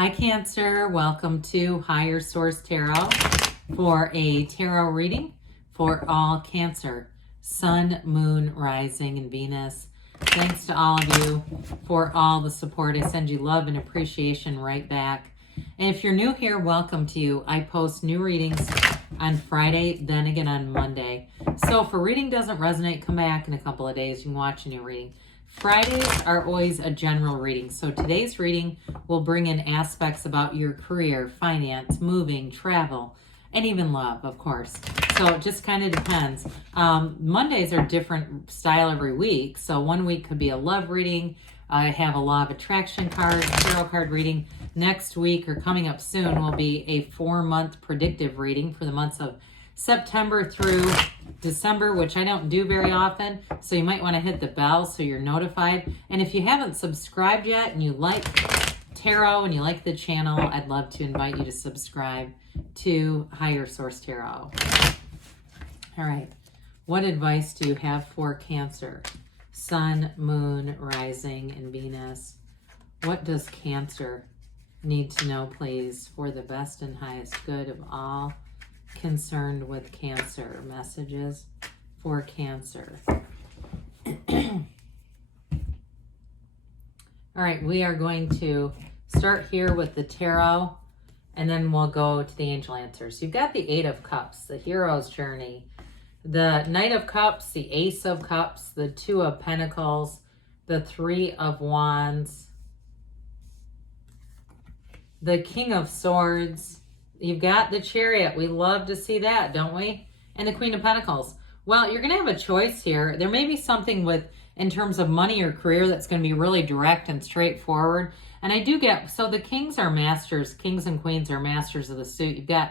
Hi Cancer, welcome to Higher Source Tarot for a tarot reading for all Cancer, Sun, Moon, Rising, and Venus. Thanks to all of you for all the support. I send you love and appreciation right back. And if you're new here, welcome to you. I post new readings on Friday, then again on Monday. So if a reading doesn't resonate, come back in a couple of days. You can watch a new reading. Fridays are always a general reading. So today's reading will bring in aspects about your career, finance, moving, travel, and even love, of course. So it just kind of depends. Mondays are different style every week. So one week could be a love reading. I have a law of attraction card, tarot card reading. Next week or coming up soon will be a 4-month predictive reading for the months of September through December, which I don't do very often. So you might want to hit the bell so you're notified. And if you haven't subscribed yet and you like tarot and you like the channel, I'd love to invite you to subscribe to Higher Source Tarot. All right. What advice do you have for Cancer? Sun, Moon, Rising, and Venus. What does Cancer need to know, please, for the best and highest good of all concerned with Cancer? Messages for Cancer. All right, we are going to start here with the tarot, and then we'll go to the angel answers. You've got the 8 of Cups, the hero's journey, the Knight of Cups, the Ace of Cups, the 2 of Pentacles, the 3 of Wands, the King of Swords. You've got the Chariot. We love to see that, don't we? And the Queen of Pentacles. Well, you're going to have a choice here. There may be something in terms of money or career that's going to be really direct and straightforward. And I do get, so the kings are masters. Kings and queens are masters of the suit. You've got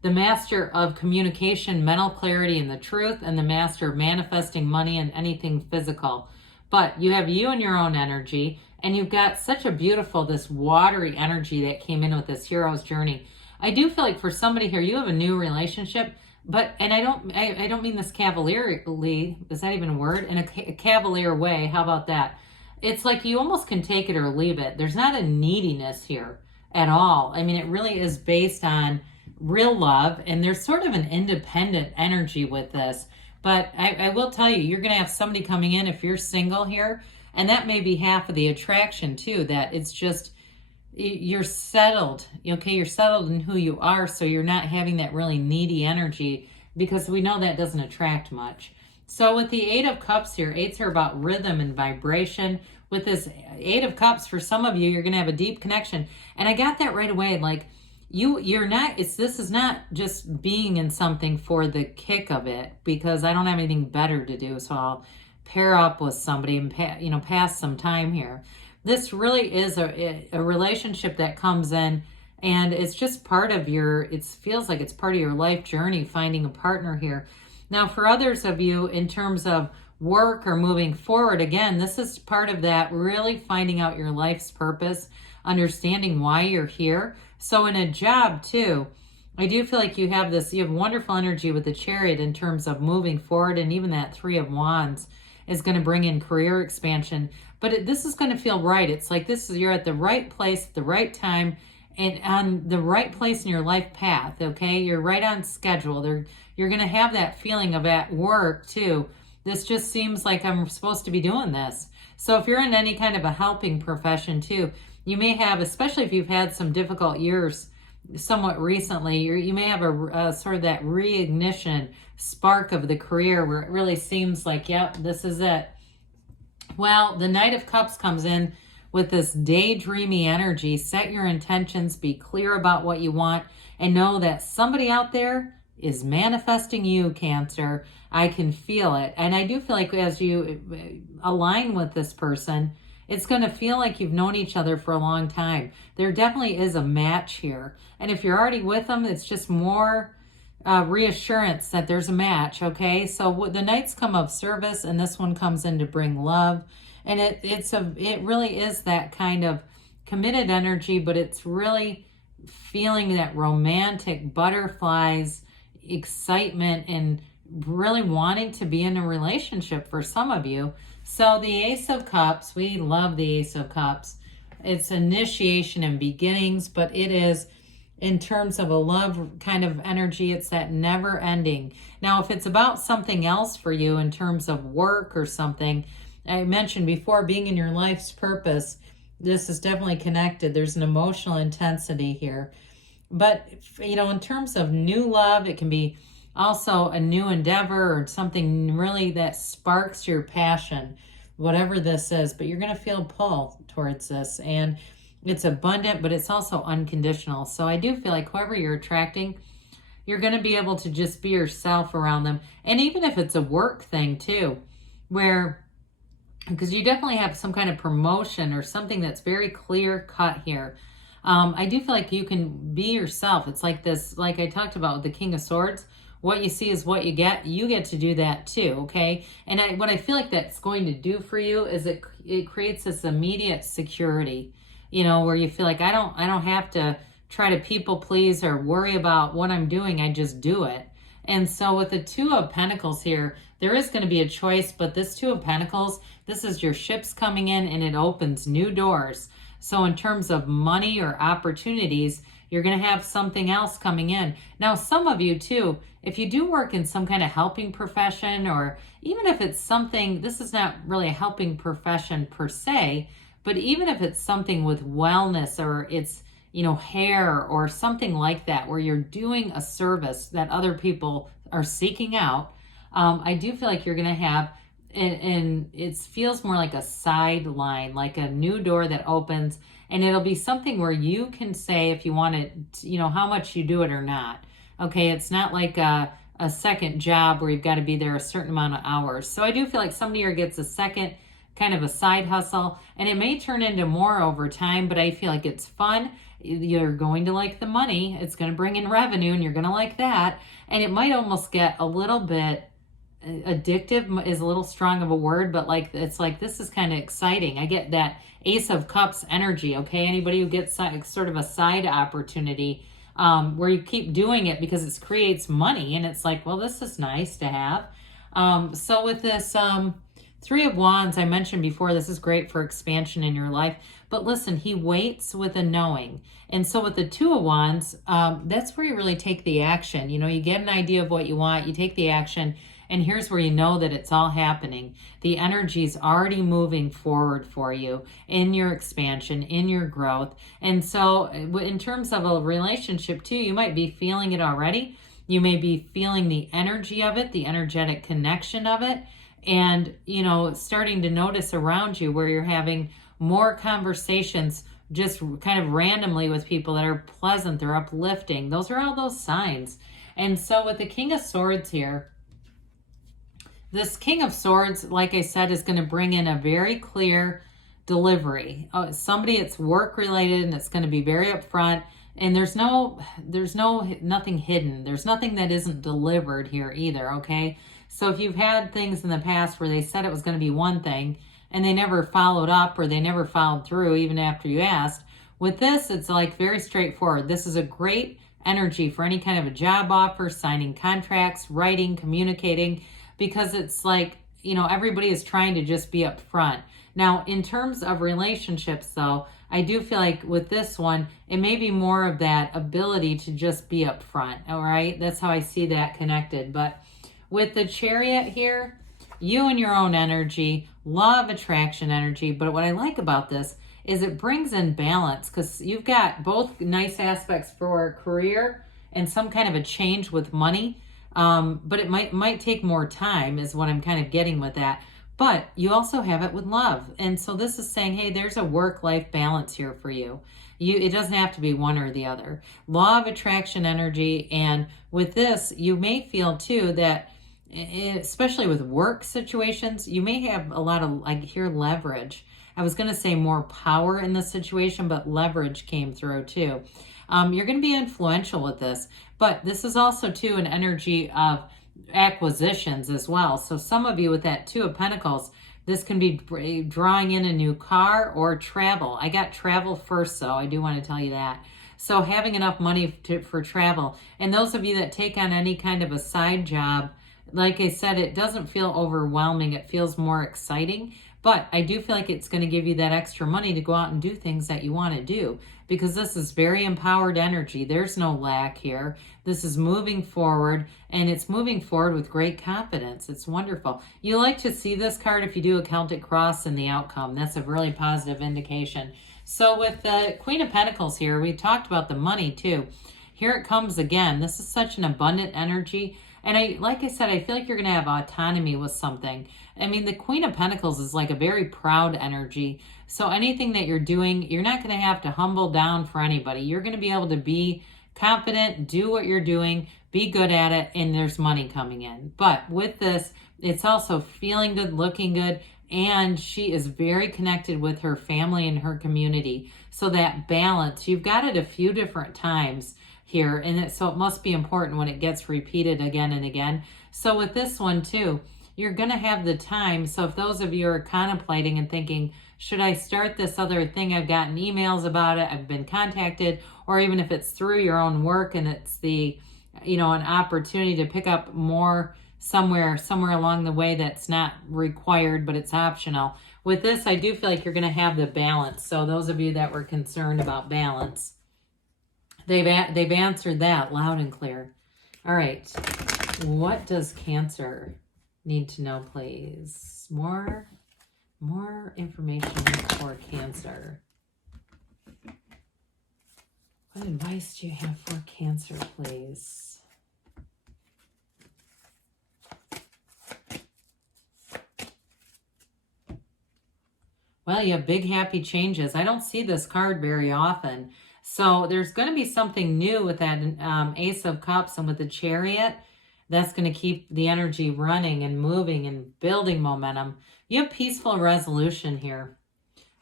the master of communication, mental clarity, and the truth, and the master of manifesting money and anything physical. But you have you and your own energy, and you've got such a beautiful, this watery energy that came in with this hero's journey. I do feel like for somebody here, you have a new relationship, and I don't mean this cavalierly, is that even a word? In a cavalier way, how about that? It's like you almost can take it or leave it. There's not a neediness here at all. I mean, it really is based on real love, and there's sort of an independent energy with this. But I will tell you, you're going to have somebody coming in if you're single here, and that may be half of the attraction too, that it's just, you're settled, okay? You're settled in who you are, so you're not having that really needy energy, because we know that doesn't attract much. So with the 8 of Cups here, 8s are about rhythm and vibration. With this 8 of Cups, for some of you, you're going to have a deep connection. And I got that right away, like, you're not, this is not just being in something for the kick of it, because I don't have anything better to do, so I'll pair up with somebody and pass some time here. This really is a relationship that comes in, and it's just part of it feels like it's part of your life journey, finding a partner here. Now, for others of you, in terms of work or moving forward, again, this is part of that, really finding out your life's purpose, understanding why you're here. So in a job too, I do feel like you have wonderful energy with the Chariot in terms of moving forward, and even that 3 of Wands is going to bring in career expansion. But this is going to feel right. It's like you're at the right place at the right time, and on the right place in your life path, okay? You're right on schedule. You're going to have that feeling of at work too. This just seems like I'm supposed to be doing this. So if you're in any kind of a helping profession too, you may have, especially if you've had some difficult years somewhat recently, you may have a sort of that reignition spark of the career where it really seems like, yep, this is it. Well, the Knight of Cups comes in with this daydreamy energy. Set your intentions, be clear about what you want, and know that somebody out there is manifesting you, Cancer. I can feel it. And I do feel like as you align with this person, it's going to feel like you've known each other for a long time. There definitely is a match here. And if you're already with them, it's just more reassurance that there's a match, okay? So the Knights come of service, and this one comes in to bring love. And it really is that kind of committed energy, but it's really feeling that romantic butterflies, excitement, and really wanting to be in a relationship for some of you. So the Ace of Cups, we love the Ace of Cups. it's initiation and beginnings, but it is in terms of a love kind of energy. It's that never ending. Now, if it's about something else for you in terms of work or something, I mentioned before, being in your life's purpose, this is definitely connected. There's an emotional intensity here. But, you know, in terms of new love, it can be also a new endeavor or something really that sparks your passion, whatever this is. But you're going to feel pull towards this. And it's abundant, but it's also unconditional. So I do feel like whoever you're attracting, you're going to be able to just be yourself around them. And even if it's a work thing too, where, because you definitely have some kind of promotion or something that's very clear cut here. I do feel like you can be yourself. It's like this, like I talked about with the King of Swords, what you see is what you get. You get to do that too, okay? And what I feel like that's going to do for you is it creates this immediate security, you know, where you feel like I don't have to try to people please or worry about what I'm doing. I just do it. And so with the Two of Pentacles here, there is going to be a choice, but this Two of Pentacles, this is your ships coming in and it opens new doors. So in terms of money or opportunities, you're going to have something else coming in. Now, some of you too, if you do work in some kind of helping profession, or even if it's something, this is not really a helping profession per se, but even if it's something with wellness or it's, you know, hair or something like that, where you're doing a service that other people are seeking out, I do feel like you're going to have, and it feels more like a sideline, like a new door that opens, and it'll be something where you can say if you want it, you know, how much you do it or not. Okay, it's not like a second job where you've got to be there a certain amount of hours. So I do feel like somebody here gets a second kind of a side hustle, and it may turn into more over time, but I feel like it's fun. You're going to like the money. It's going to bring in revenue and you're going to like that. And it might almost get a little bit addictive, is a little strong of a word, but like, it's like, this is kind of exciting. I get that Ace of Cups energy. Okay. Anybody who gets sort of a side opportunity, where you keep doing it because it creates money, and it's like, well, this is nice to have. So with this, Three of Wands, I mentioned before, this is great for expansion in your life. But listen, he waits with a knowing. And so with the Two of Wands, that's where you really take the action. You know, you get an idea of what you want, you take the action, and here's where you know that it's all happening. The energy's already moving forward for you in your expansion, in your growth. And so in terms of a relationship too, you might be feeling it already. You may be feeling the energy of it, the energetic connection of it. And, you know, starting to notice around you where you're having more conversations just kind of randomly with people that are pleasant, they're uplifting. Those are all those signs. And so with the King of Swords here, this King of Swords, like I said, is going to bring in a very clear delivery. Somebody, it's work related, and it's going to be very upfront. And there's nothing hidden. There's nothing that isn't delivered here either, okay? So if you've had things in the past where they said it was going to be one thing and they never followed up, or they never followed through even after you asked, with this, it's like very straightforward. This is a great energy for any kind of a job offer, signing contracts, writing, communicating, because it's like, you know, everybody is trying to just be upfront. Now, in terms of relationships, though, I do feel like with this one, it may be more of that ability to just be upfront, all right? That's how I see that connected. But with the Chariot here, you and your own energy, law of attraction energy. But what I like about this is it brings in balance, because you've got both nice aspects for career and some kind of a change with money. But it might take more time is what I'm kind of getting with that. But you also have it with love. And so this is saying, hey, there's a work-life balance here for you. It doesn't have to be one or the other. Law of attraction energy. And with this, you may feel too that, especially with work situations, you may have a lot of, I hear leverage. I was going to say more power in the situation, but leverage came through too. You're going to be influential with this, but this is also too an energy of acquisitions as well. So some of you with that Two of Pentacles, this can be drawing in a new car or travel. I got travel first, so I do want to tell you that. So having enough money for travel. And those of you that take on any kind of a side job, like I said, it doesn't feel overwhelming. It feels more exciting, But I do feel like it's going to give you that extra money to go out and do things that you want to do, because this is very empowered energy. There's no lack here. This is moving forward, and it's moving forward with great confidence. It's wonderful. You like to see this card if you do a Celtic cross in the outcome. That's a really positive indication. So with the Queen of Pentacles here, we talked about the money too. Here it comes again. This is such an abundant energy. And like I said, I feel like you're going to have autonomy with something. I mean, the Queen of Pentacles is like a very proud energy. So anything that you're doing, you're not going to have to humble down for anybody. You're going to be able to be confident, do what you're doing, be good at it, and there's money coming in. But with this, it's also feeling good, looking good, and she is very connected with her family and her community. So that balance, you've got it a few different times here, and so it must be important when it gets repeated again and again. So with this one too, you're going to have the time. So if those of you are contemplating and thinking, should I start this other thing? I've gotten emails about it, I've been contacted, or even if it's through your own work and it's the, an opportunity to pick up more somewhere along the way that's not required, but it's optional. With this, I do feel like you're going to have the balance. So those of you that were concerned about balance, they've answered that loud and clear. All right. What does Cancer need to know, please? More information for Cancer. What advice do you have for Cancer, please? Well, you have big, happy changes. I don't see this card very often. So there's going to be something new with that Ace of Cups and with the Chariot. That's going to keep the energy running and moving and building momentum. You have peaceful resolution here.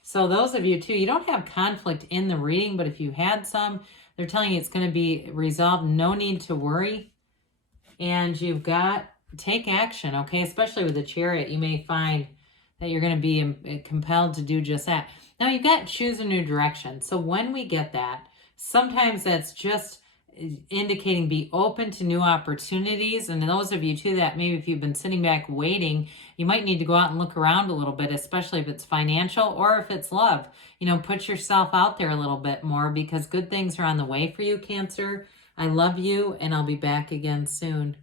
So those of you too, you don't have conflict in the reading, but if you had some, they're telling you it's going to be resolved. No need to worry. And you've got, take action, okay? Especially with the Chariot, you may find that you're going to be compelled to do just that. Now you've got choose a new direction. So when we get that, sometimes that's just indicating be open to new opportunities. And those of you too that maybe if you've been sitting back waiting, you might need to go out and look around a little bit, especially if it's financial or if it's love. Put yourself out there a little bit more because good things are on the way for you, Cancer. I love you, and I'll be back again soon.